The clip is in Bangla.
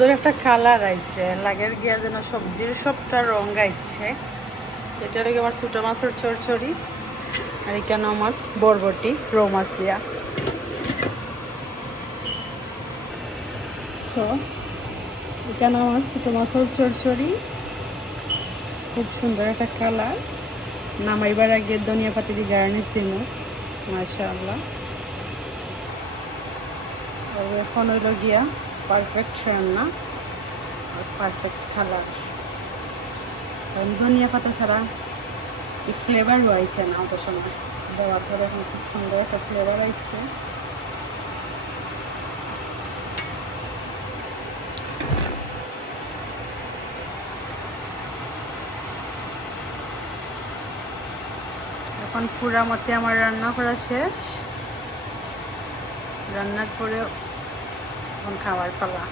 সুন্দর একটা কালার আইছে, লাগের গিয়া যেন সবজির সবটা রং আইছে। এটা লাগে আমার ছোটো মাছের চরচড়ি, আর এখানে আমার বরবটি রৌ মাছ দিয়া। সো এখানে আমার ছোটো মাছের চরচড়ি, খুব সুন্দর একটা কালার। নামাইবার আগে ধনিয়া পাতা দিয়ে গার্নিশ দিন, মাশাআল্লাহ। আর এখন হইল গিয়া পারফেক্ট রান্না আর পারফেক্ট কালার। কারণ ধনিয়া পাতা ছাড়া এই ফ্লেভার রয়েছে না অত সময়, দেওয়ার পরে এখন খুব সুন্দর একটা ফ্লেভার আইছে। এখন পুরা মতে আমার রান্না করা শেষ। রান্নার পরে এখন খাওয়ার পালা।